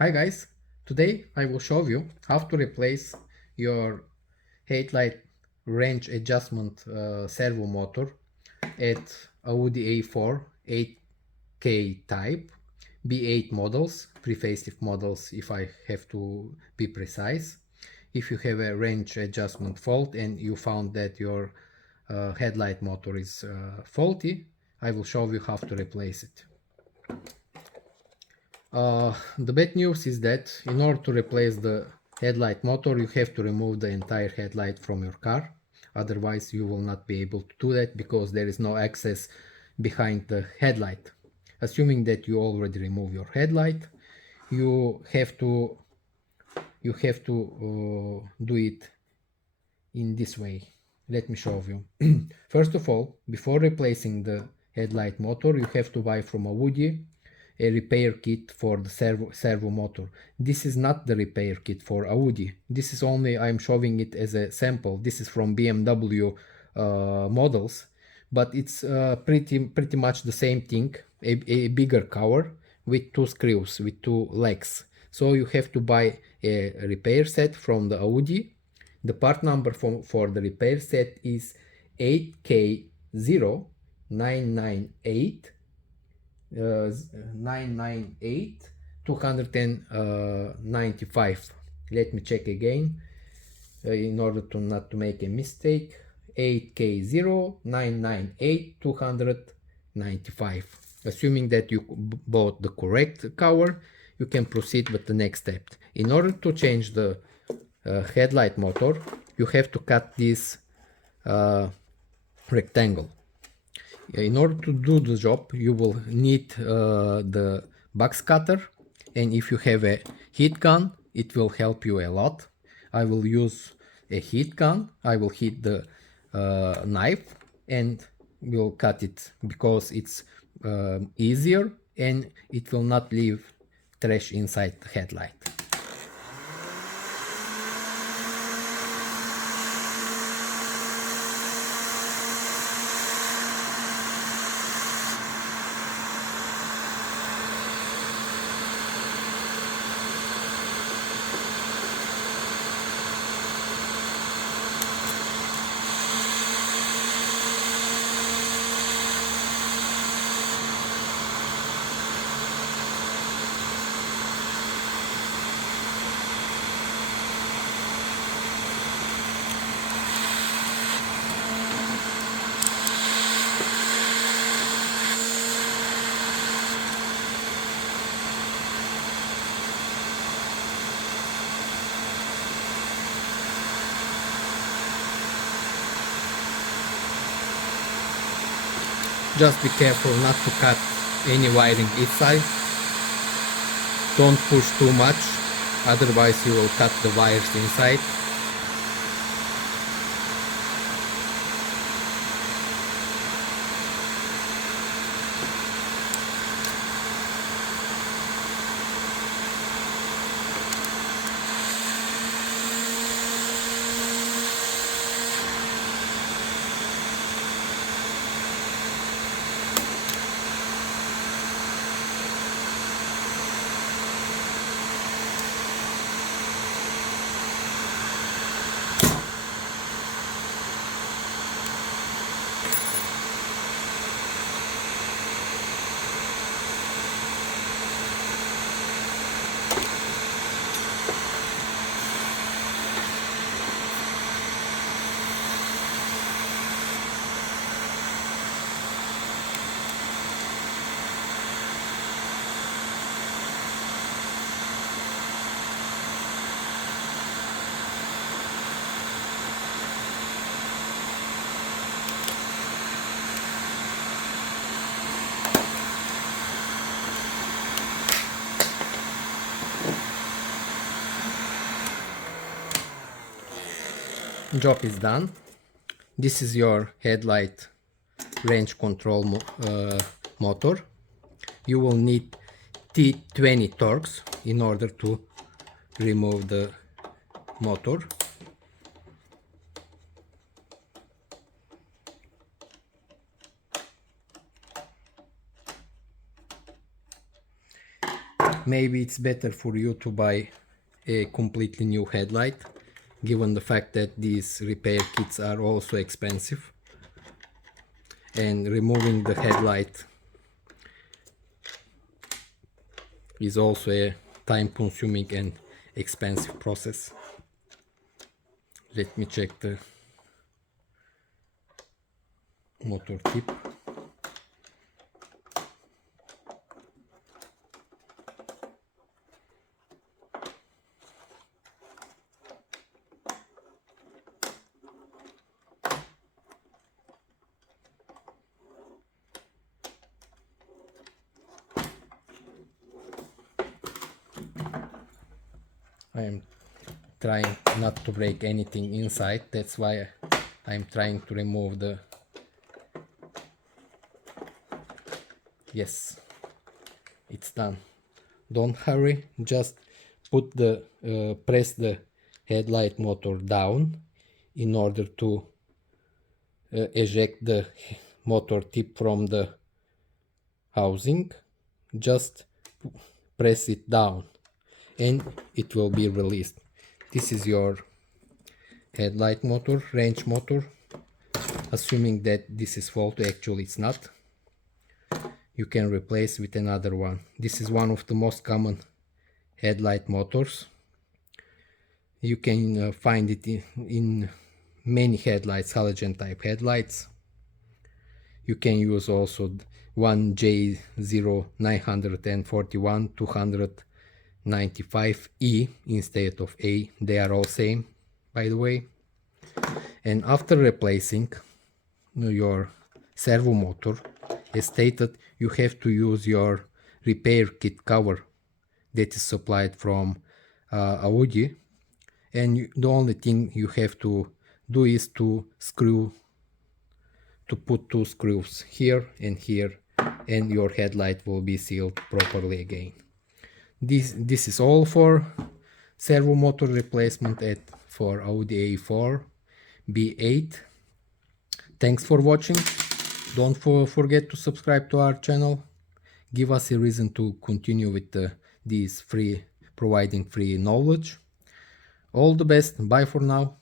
Hi guys, today I will show you how to replace your headlight range adjustment servo motor at Audi A4 8K type B8 models, pre-facelift models if I have to be precise. If you have a range adjustment fault and you found that your headlight motor is faulty, I will show you how to replace it. The bad news is that in order to replace the headlight motor, you have to remove the entire headlight from your car. Otherwise, you will not be able to do that because there is no access behind the headlight. Assuming that you already remove your headlight, you have to do it in this way. Let me show you. First of all, before replacing the headlight motor, you have to buy from Audi a repair kit for the servo motor. This is not the repair kit for Audi. This is only, I'm showing it as a sample. This is from BMW models, but it's pretty much the same thing, a bigger cover with two screws, with two legs. So you have to buy a repair set from the Audi. The part number for the repair set is 8K0998 998 295. Let me check again in order to not to make a mistake. 8K0998 295. Assuming that you bought the correct cover, you can proceed with the next step. In order to change the headlight motor, you have to cut this rectangle. In order to do the job, you will need the box cutter, and if you have a heat gun, it will help you a lot. I will use a heat gun. I will heat the knife and will cut it because it's easier and it will not leave trash inside the headlight. Just be careful not to cut any wiring inside. Don't push too much, otherwise you will cut the wires inside. Job is done. This is your headlight range control motor. You will need T20 Torx in order to remove the motor. maybe it's better for you to buy a completely new headlight, given the fact that these repair kits are also expensive, and removing the headlight is also a time consuming and expensive process. Let me check the motor tip. I am trying not to break anything inside, that's why I'm trying to remove the... Yes, it's done. Don't hurry, just put the press the headlight motor down in order to eject the motor tip from the housing. Just press it down and it will be released. This is your headlight motor, range motor. Assuming that this is faulty, actually it's not. You can replace with another one. This is one of the most common headlight motors. You can find it in many headlights, halogen type headlights. You can use also one J0941 295E instead of A. They are all same, by the way. And after replacing your servo motor, as stated, you have to use your repair kit cover that is supplied from Audi, and the only thing you have to do is to put two screws here and here, and your headlight will be sealed properly again. This is all for servo motor replacement for Audi A4 B8. Thanks for watching. Don't forget to subscribe to our channel. Give us a reason to continue with these providing free knowledge. All the best. Bye for now.